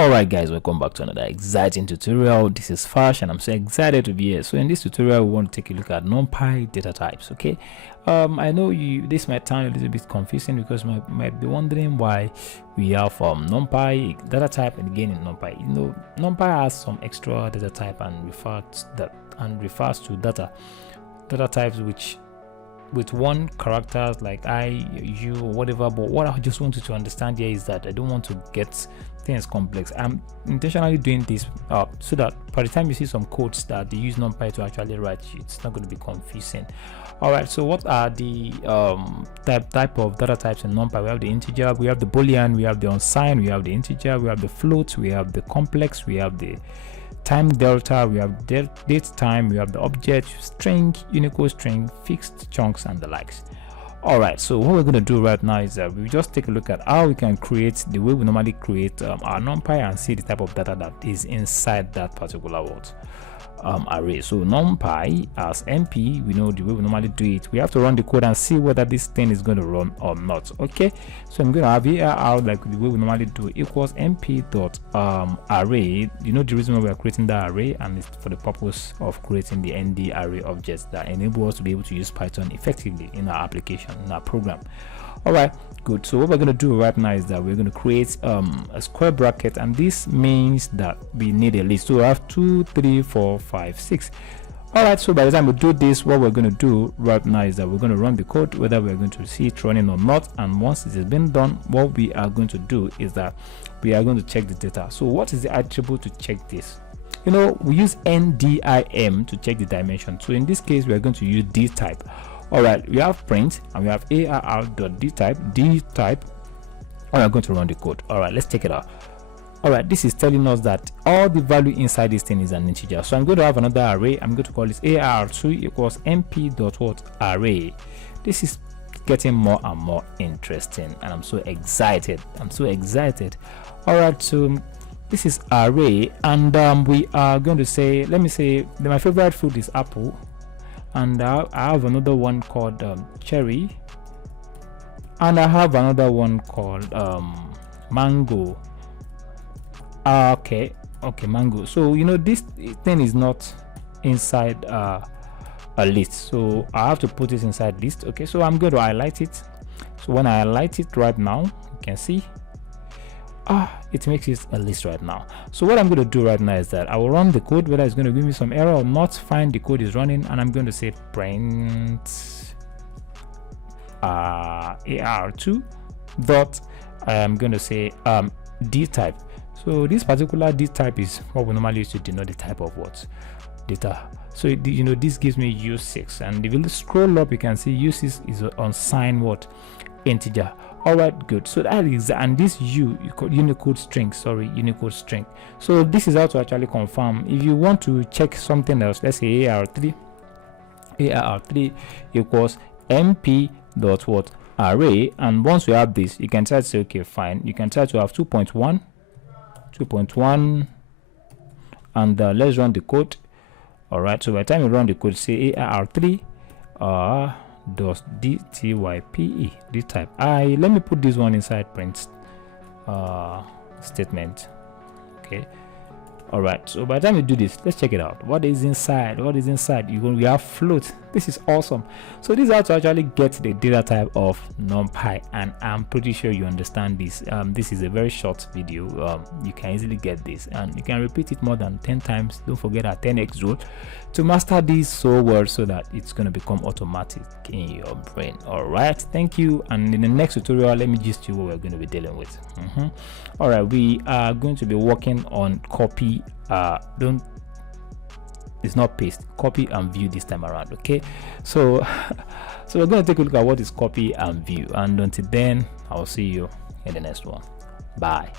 Alright guys, welcome back to another exciting tutorial. This is Fash and I'm so excited to be here. So in this tutorial we want to take a look at Numpy data types. Okay, I know this might sound a little bit confusing because you might be wondering why we have Numpy data type and again in Numpy. You know, Numpy has some extra data type and refers to data types which with one characters like I, you, whatever. But what I just want you to understand here is that I don't want to get things complex. I'm intentionally doing this so that by the time you see some codes that they use Numpy to actually write, it's not going to be confusing. All right, so what are the type of data types in Numpy? We have the integer, we have the boolean, we have the unsigned, we have the integer, we have the float, we have the complex, we have the time delta, we have date time, we have the object, string, Unicode string, fixed chunks, and the likes. All right, so what we're going to do right now is that we just take a look at how we can create the way we normally create our Numpy and see the type of data that is inside that particular array. So Numpy as np, we know the way we normally do it. We have to run the code and see whether this thing is going to run or not. Okay, so I'm going to have here out like the way we normally do equals np dot array. You know the reason why we are creating that array, and it's for the purpose of creating the nd array objects that enable us to be able to use Python effectively in our application, in our program. All right, good. So what we're going to do right now is that we're going to create a square bracket, and this means that we need a list. So we have 2 3 4 5 6. All right, so by the time we do this, what we're going to do right now is that we're going to run the code, whether we're going to see it running or not. And once it has been done, what we are going to do is that we are going to check the data. So what is the attribute to check this? You know, we use ndim to check the dimension. So in this case, we are going to use d type. All right, we have print and we have arr.dtype, and we're going to run the code. All right, let's take it out. All right, this is telling us that all the value inside this thing is an integer. So I'm going to have another array. I'm going to call this arr2 equals np.array. This is getting more and more interesting, and I'm so excited. All right, so this is array, and we are going to say, let me say my favorite food is apple. And I have another one called cherry, and I have another one called mango. Okay, mango. So you know this thing is not inside a list, so I have to put it inside list. Okay, so I'm going to highlight it. So when I highlight it right now, you can see it makes it a list right now. So what I'm going to do right now is that I will run the code, whether it's going to give me some error or not. Fine, the code is running, and I'm going to say print arr2 dot, I'm going to say d type. So this particular d type is what we normally use to denote the type of what data. So you know, this gives me u6, and if you scroll up you can see u6 is unsigned what integer. All right, good. So that is, and this Unicode string. So this is how to actually confirm. If you want to check something else, let's say arr3 equals np dot what array, and once you have this, you can try to say okay, fine. You can try to have 2.1, and let's run the code. All right, so by the time you run the code, say arr3 does dtype d type. Let me put this one inside print statement. Okay, all right, so by the time you do this, let's check it out. What is inside? We have float. This is awesome. So this is how to actually get the data type of Numpy, and I'm pretty sure you understand this. This is a very short video. You can easily get this, and you can repeat it more than 10 times. Don't forget our 10x rule to master this so well, so that it's going to become automatic in your brain. All right, thank you. And in the next tutorial, let me just you what we're going to be dealing with. All right, we are going to be working on copy. It's not paste, copy and view this time around. Okay, so we're going to take a look at what is copy and view, and until then I'll see you in the next one. Bye.